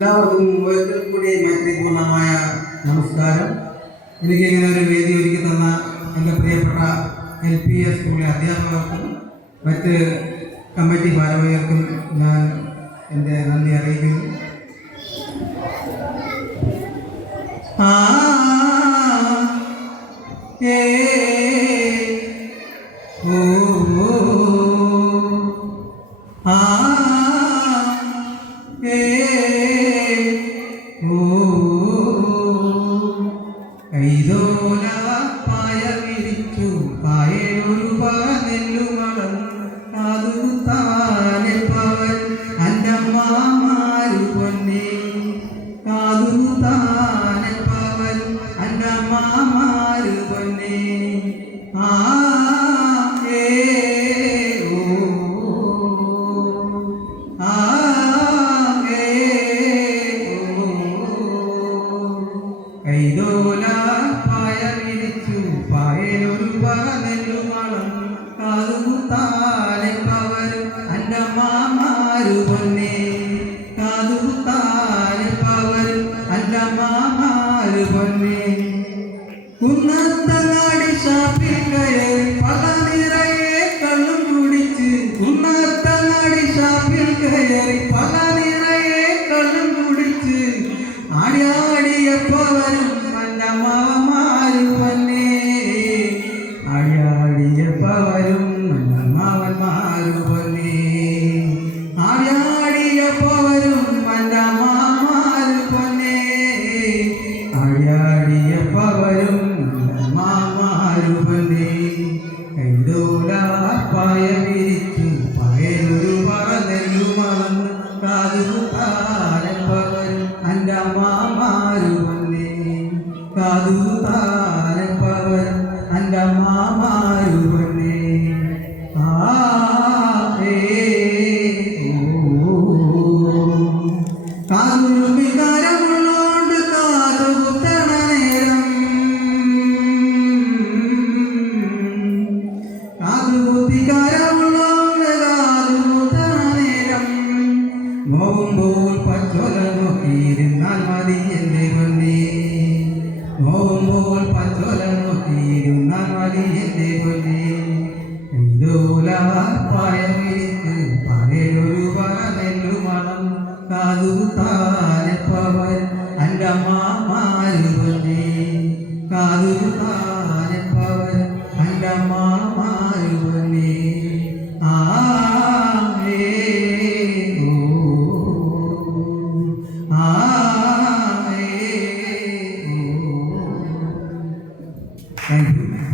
എല്ലാവർക്കും ഒരിക്കൽ കൂടി മൈത്രിപൂർണമായ നമസ്കാരം. എനിക്ക് ഇങ്ങനെ ഒരു വേദി ഒരുക്കി തന്ന എൻ്റെ പ്രിയപ്പെട്ട LPS സ്കൂളിലെ അധ്യാപകർക്കും മറ്റ് കമ്മിറ്റി ഭാരവാഹികൾക്കും ഞാൻ എൻ്റെ നന്ദി അറിയിക്കുന്നു. കൈതോല പായ വിരിച്ചു പായൊരു നെല്ലുമളം കാതുകുത്താനെ പവൻ അന്നമ്മമാരു പൊന്നെ കാതുകുത്താനെ പവൻ അന്നമ്മമാരു പൊന്നെ കൈതോല പായ വിരിച്ചു പായൊരു നെല്ലുമളം കാതുകുത്താനെ പവൻ അന്നമ്മമാരു പൊന്നെ കാതുകുത്താനെ പവൻ അന്നമ്മമാരു പൊന്നെ കുന്നത്തങ്ങാടി ഷാപ്പിൽ കയറി പല നിറയെ കള്ളും കുടിച്ച് കുന്നത്തങ്ങാടി ഷാപ്പിൽ കയറി പല നിറയെ കള്ളും കുടിച്ച് ആടിയാടിയപ്പവരും അന്നമ്മമാരു പൊന്നെ ആടിയാടിയപ്പവരും അന്നമ്മമാരു പൊന്നെ ആടിയാടിയപ്പവരും അന്നമ്മമാരു പൊന്നെ ആടിയാടിയപ്പവരും അന്നമ്മമാരു പൊന്നെ കൈതോല പായ വിരിച്ചു പായൊരു നെല്ലുമളം കാതുകുത്താനെ പവൻ അന്നമ്മമാരു പൊന്നെ കാതുകുത്താനെ പവൻ അന്നമ്മമാരു പൊന്നെ കാതൊരു വികാരമുള്ളോണ്ട് കാതുകുത്തണ നേരം കാതുകുത്തികാരമുള്ളോണ്ട് കാതുകുത്തണ നേരം നോവുമ്പോൾ പച്ചോല നോക്കിയിരുന്നാൽ മതി എൻ്റെ പൊന്നെ നോവുമ്പോൾ പച്ചോല നോക്കിയിരുന്നാൽ മതി എൻ്റെ പൊന്നെ കൈതോല പായ വിരിച്ച് പായൊരു നെല്ലുമളം കാതുകുത്താനെ പവൻ അന്നമ്മമാരു പൊന്നെ കാതുകുത്താനെ പവൻ അന്നമ്മമാരു പൊന്നെ Thank you.